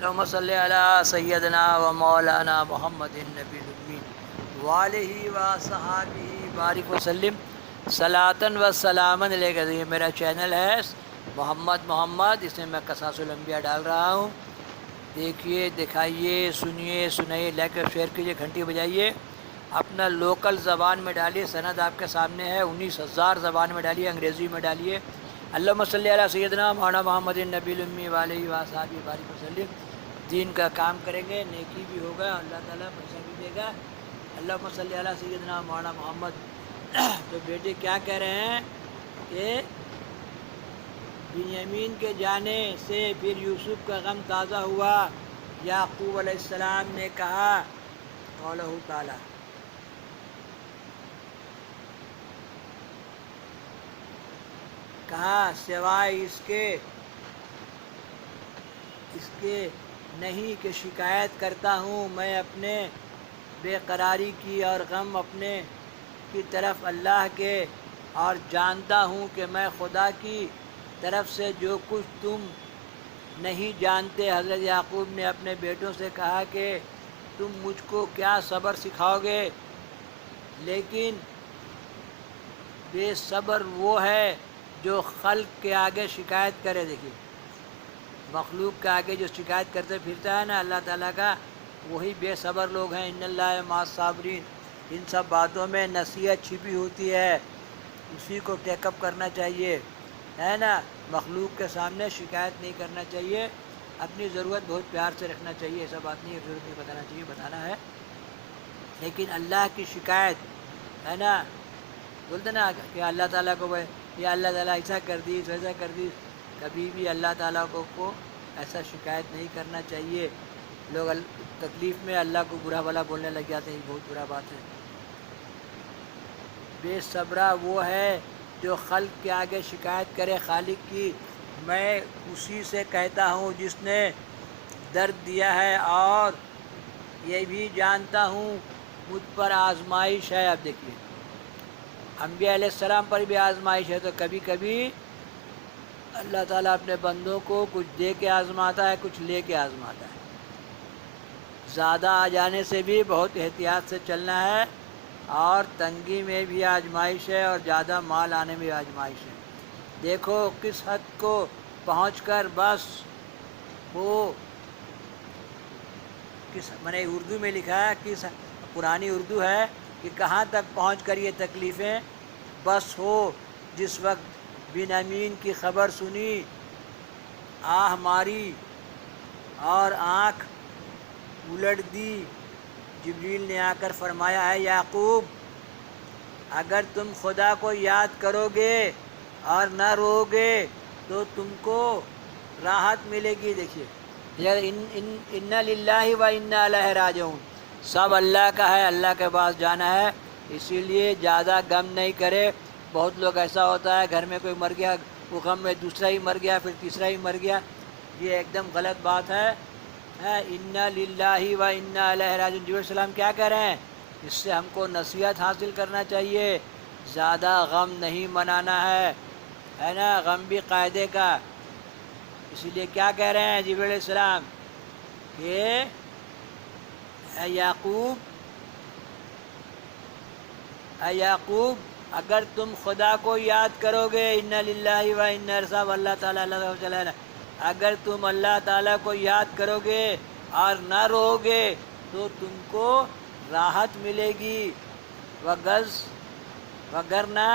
اللهم صل علی سیدنا و مولانا محمد النبی الامی وآلہ و صحابہ بارک وسلم صلاۃً و سلاماً علیک۔ یہ میرا چینل ہے محمد، اس میں قصاص الانبیاء ڈال رہا ہوں۔ دیکھیے، دکھائیے، سنیے، سنائیے، لائک اور شیئر کیجیے، گھنٹی بجائیے۔ اپنا لوکل زبان میں ڈالیے، سند آپ کے سامنے ہے، 19,000 زبان میں ڈالیے، انگریزی میں ڈالیے۔ اللہم صلی علی سیدنا مولانا محمد النبی الامی وآلہ و صحابہ بارک وسلم۔ دین کا کام کریں گے، نیکی بھی ہوگا، اللہ تعالیٰ پیسہ بھی دے گا۔ اللہم صلی علی سیدنا مولانا محمد۔ تو بیٹے کیا کہہ رہے ہیں کہ بنیامین کے جانے سے پھر یوسف کا غم تازہ ہوا۔ یعقوب علیہ السلام نے کہا، قولہ تعالیٰ، کہا سوائے اس کے نہیں کہ شکایت کرتا ہوں میں اپنے بے قراری کی اور غم اپنے کی طرف اللہ کے، اور جانتا ہوں کہ میں خدا کی طرف سے جو کچھ تم نہیں جانتے۔ حضرت یعقوب نے اپنے بیٹوں سے کہا کہ تم مجھ کو کیا صبر سکھاؤ گے؟ لیکن بے صبر وہ ہے جو خلق کے آگے شکایت کرے۔ دیکھیے، مخلوق کے آگے جو شکایت کرتے پھرتا ہے نا اللہ تعالیٰ کا، وہی بے صبر لوگ ہیں۔ ان اللہ مع الصابرین۔ ان سب باتوں میں نصیحت چھپی ہوتی ہے، اسی کو ٹیک اپ کرنا چاہیے، ہے نا۔ مخلوق کے سامنے شکایت نہیں کرنا چاہیے، اپنی ضرورت بہت پیار سے رکھنا چاہیے، ایسا بات نہیں ہے ضرورت نہیں بتانا چاہیے، بتانا ہے، لیکن اللہ کی شکایت، ہے نا، بولتے نا کہ اللہ تعالیٰ کو یا اللہ تعالیٰ ایسا کر دی ویسا کر دی، کبھی بھی اللہ تعالیٰ کو ایسا شکایت نہیں کرنا چاہیے۔ لوگ تکلیف میں اللہ کو برا بھلا بولنے لگ جاتے ہیں، یہ بہت برا بات ہے۔ بے صبرہ وہ ہے جو خلق کے آگے شکایت کرے خالق کی۔ میں اسی سے کہتا ہوں جس نے درد دیا ہے، اور یہ بھی جانتا ہوں مجھ پر آزمائش ہے۔ اب دیکھیے، انبیاء علیہ السلام پر بھی آزمائش ہے، تو کبھی کبھی اللہ تعالیٰ اپنے بندوں کو کچھ دے کے آزماتا ہے، کچھ لے کے آزماتا ہے۔ زیادہ آ جانے سے بھی بہت احتیاط سے چلنا ہے، اور تنگی میں بھی آزمائش ہے، اور زیادہ مال آنے میں بھی آزمائش ہے۔ دیکھو کس حد کو پہنچ کر بس وہ میں نے اردو میں لکھا ہے، کس پرانی اردو ہے کہ کہاں تک پہنچ کر یہ تکلیفیں بس ہو۔ جس وقت بنیامین کی خبر سنی، آہ ماری اور آنکھ الٹ دی، جبریل نے آ کر فرمایا ہے یعقوب، اگر تم خدا کو یاد کرو گے اور نہ رو گے تو تم کو راحت ملے گی۔ دیکھیے، ان للہ و انا الیہ راجعون، سب اللہ کا ہے، اللہ کے پاس جانا ہے، اسی لیے زیادہ غم نہیں کرے۔ بہت لوگ ایسا ہوتا ہے، گھر میں کوئی مر گیا، وہ غم میں دوسرا ہی مر گیا، پھر تیسرا ہی مر گیا، یہ ایک دم غلط بات ہے۔ ان للہ و انا الیہ راجعون، جبریل السلام کیا کہہ رہے ہیں؟ اس سے ہم کو نصیحت حاصل کرنا چاہیے، زیادہ غم نہیں منانا ہے نا، غم بھی قاعدے کا۔ اسی لیے کیا کہہ رہے ہیں جبریل علیہ السلام کہ اے یعقوب، اگر تم خدا کو یاد کرو گے، ان للہ و انا الیہ، اللہ تعالیٰ اگر تم اللہ تعالیٰ کو یاد کرو گے اور نہ رو گے تو تم کو راحت ملے گی، وگرنہ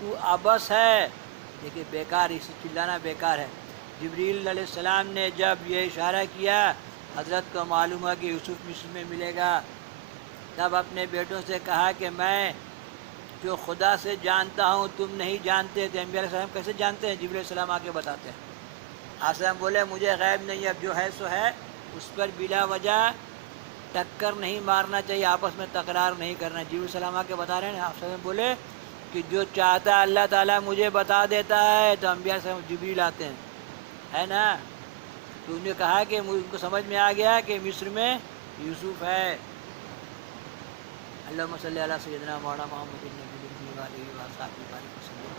تو عبث ہے۔ دیکھیے، بیکار، اسی چلانا بیکار ہے۔ جبریل علیہ السلام نے جب یہ اشارہ کیا، حضرت کو معلوم ہوا کہ یوسف مصر میں ملے گا، تب اپنے بیٹوں سے کہا کہ میں جو خدا سے جانتا ہوں تم نہیں جانتے تھے۔ انبیاء علیہ السلام کیسے جانتے ہیں؟ جبریل علیہ السلام آ کے بتاتے ہیں۔ آسلام بولے مجھے غیب نہیں، اب جو ہے سو ہے، اس پر بلا وجہ ٹکر نہیں مارنا چاہیے، آپس میں تکرار نہیں کرنا۔ جبریل علیہ السلام آ کے بتا رہے ہیں، آپ سے بولے کہ جو چاہتا ہے اللہ تعالیٰ مجھے بتا دیتا ہے، تو انبیاء علیہ السلام جبریل آتے ہیں، ہے نا۔ تو انہوں نے کہا کہ ان کو سمجھ میں آ گیا کہ مصر میں یوسف ہے۔ اللہم صلی علی سیدنا مولانا محمد النبی الامی وآلہ وصحبہ بارک وسلم۔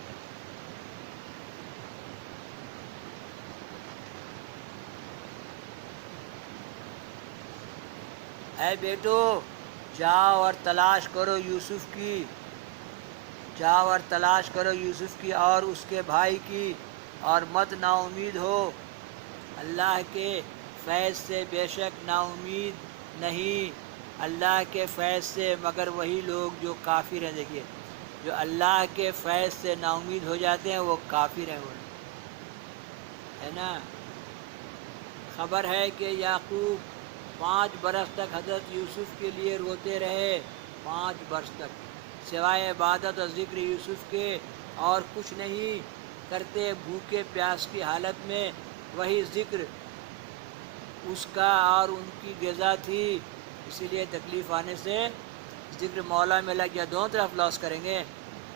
اے بیٹو جاؤ اور تلاش کرو یوسف کی، جاؤ اور تلاش کرو یوسف کی اور اس کے بھائی کی، اور مت نا امید ہو اللہ کے فیض سے، بے شک نا امید نہیں اللہ کے فیض سے مگر وہی لوگ جو کافر ہیں۔ دیکھیے جو اللہ کے فیض سے نا امید ہو جاتے ہیں وہ کافر ہیں، وہ ہے نا۔ خبر ہے کہ یعقوب 5 برس تک حضرت یوسف کے لیے روتے رہے، 5 برس تک، سوائے عبادت اور ذکر یوسف کے اور کچھ نہیں کرتے، بھوکے پیاس کی حالت میں وہی ذکر اس کا اور ان کی غذا تھی، اسی لیے تکلیف آنے سے ذکر مولا میں لگ گیا، دونوں طرف لاس کریں گے،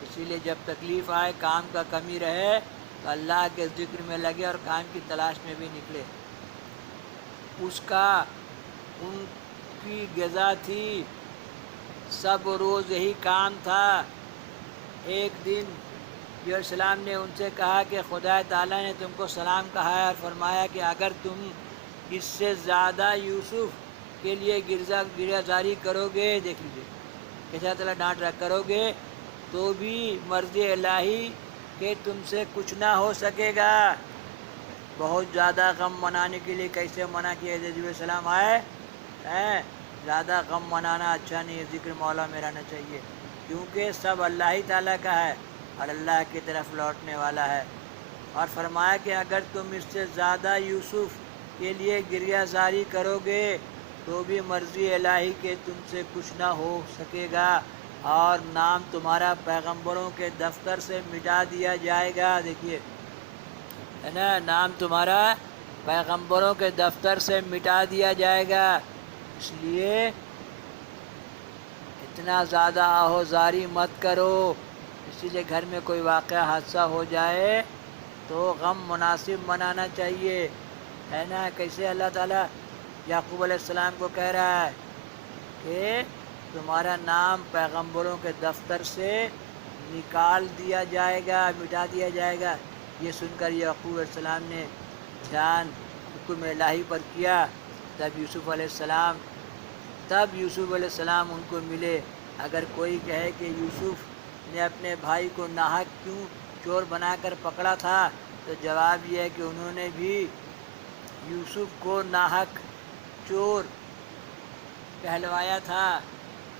اسی لیے جب تکلیف آئے کام کا کمی رہے تو اللہ کے ذکر میں لگے اور کام کی تلاش میں بھی نکلے، اس کا ان کی غذا تھی، سب روز یہی کام تھا۔ ایک دن علیہ السلام نے ان سے کہا کہ خدا تعالیٰ نے تم کو سلام کہا ہے اور فرمایا کہ اگر تم اس سے زیادہ یوسف کے لیے گرہ زاری کرو گے، دیکھ لیجیے کیسا تعالیٰ ڈانٹ رہا، کرو گے تو بھی مرضی الہی کہ تم سے کچھ نہ ہو سکے گا۔ بہت زیادہ غم منانے کے لیے کیسے منع کیا حضرت علیہ السلام آئے ہیں، زیادہ غم منانا اچھا نہیں ہے، ذکر مولا میں رہنا چاہیے، کیونکہ سب اللہ ہی تعالیٰ کا ہے اور اللہ کی طرف لوٹنے والا ہے۔ اور فرمایا کہ اگر تم اس سے زیادہ یوسف کے لیے گریہ زاری کرو گے تو بھی مرضی الہی کہ تم سے کچھ نہ ہو سکے گا اور نام تمہارا پیغمبروں کے دفتر سے مٹا دیا جائے گا۔ دیکھیے ہے نا، نام تمہارا پیغمبروں کے دفتر سے مٹا دیا جائے گا، اس لیے اتنا زیادہ آہوزاری مت کرو، اسی لیے گھر میں کوئی واقعہ حادثہ ہو جائے تو غم مناسب منانا چاہیے، ہے نا۔ کیسے اللہ تعالیٰ یعقوب علیہ السلام کو کہہ رہا ہے کہ تمہارا نام پیغمبروں کے دفتر سے نکال دیا جائے گا، مٹا دیا جائے گا۔ یہ سن کر یعقوب علیہ السلام نے دھیان حکم الہی پر کیا، تب یوسف علیہ السلام ان کو ملے۔ اگر کوئی کہے کہ یوسف نے اپنے بھائی کو ناحق کیوں چور بنا کر پکڑا تھا، تو جواب یہ ہے کہ انہوں نے بھی یوسف کو ناحق چور کہلوایا تھا،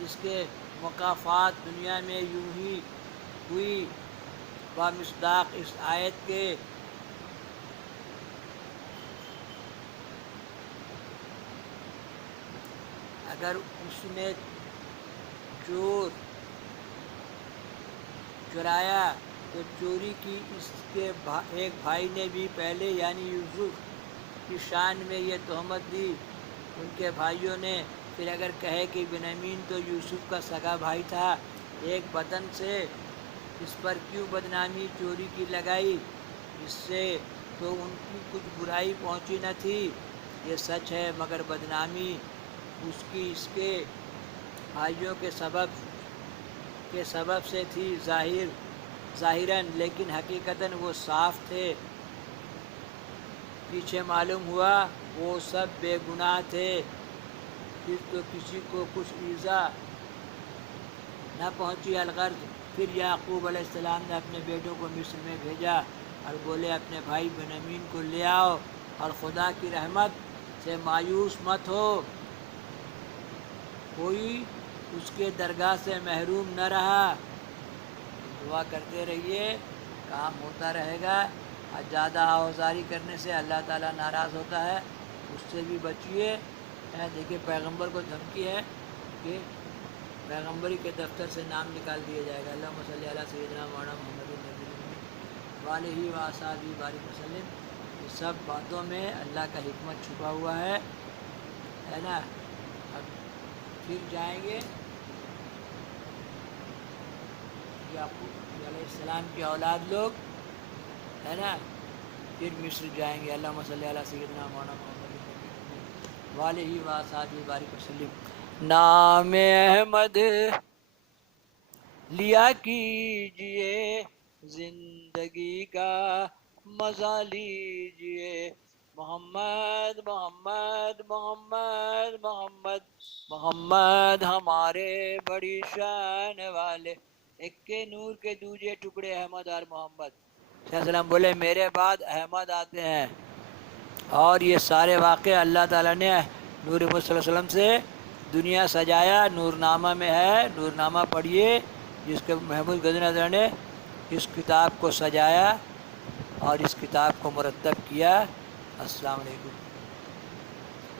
اس کے مکافات دنیا میں یوں ہی ہوئی بمصداق اس آیت کے۔ اگر اس نے چرایا تو چوری کی اس کے ایک بھائی نے بھی پہلے، یعنی یوسف کی شان میں یہ تہمت دی، ان کے بھائیوں نے۔ پھر اگر کہے کہ بنیامین تو یوسف کا سگا بھائی تھا، ایک بدن سے، اس پر کیوں بدنامی چوری کی لگائی، اس سے تو ان کی کچھ برائی پہنچی نہ تھی، یہ سچ ہے، مگر بدنامی اس کی اس کے بھائیوں کے سبب سے تھی، ظاہراً، لیکن حقیقتاً وہ صاف تھے، پیچھے معلوم ہوا وہ سب بے گناہ تھے، پھر تو کسی کو کچھ ایذا نہ پہنچی۔ الغرض پھر یعقوب علیہ السلام نے اپنے بیٹوں کو مصر میں بھیجا اور بولے اپنے بھائی بنیامین کو لے آؤ اور خدا کی رحمت سے مایوس مت ہو، کوئی اس کے درگاہ سے محروم نہ رہا۔ دعا کرتے رہیے، کام ہوتا رہے گا، اور زیادہ آہوزاری کرنے سے اللہ تعالیٰ ناراض ہوتا ہے، اس سے بھی بچیے۔ دیکھیے پیغمبر کو دھمکی ہے کہ پیغمبری کے دفتر سے نام نکال دیا جائے گا۔ اللہم صلی علی سیدنا مولانا محمد النبی وآلہ وصحبہ بارک وسلم۔ یہ سب باتوں میں اللہ کا حکمت چھپا ہوا ہے نا۔ اب پھر جائیں گے یعقوب علیہ السلام کی اولاد لوگ، ہے نا، پھر مصر جائیں گے۔ اللہم صلی علی سیدنا مولانا محمد النبی وآلہ وصحبہ بارک وسلم۔ نام احمد لیا کیجئے، زندگی کا مزہ لیجئے، محمد محمد محمد محمد محمد ہمارے بڑی شان والے، ایک کے نور کے دوجے ٹکڑے احمد اور محمد صلی اللہ علیہ وسلم بولے میرے بعد احمد آتے ہیں، اور یہ سارے واقعے اللہ تعالیٰ نے نور محمد صلی اللہ علیہ وسلم سے دنیا سجایا، نور نامہ میں ہے، نور نامہ پڑھیے جس کے محمود غزنوی حضرت نے اس کتاب کو سجایا اور اس کتاب کو مرتب کیا۔ السلام علیکم۔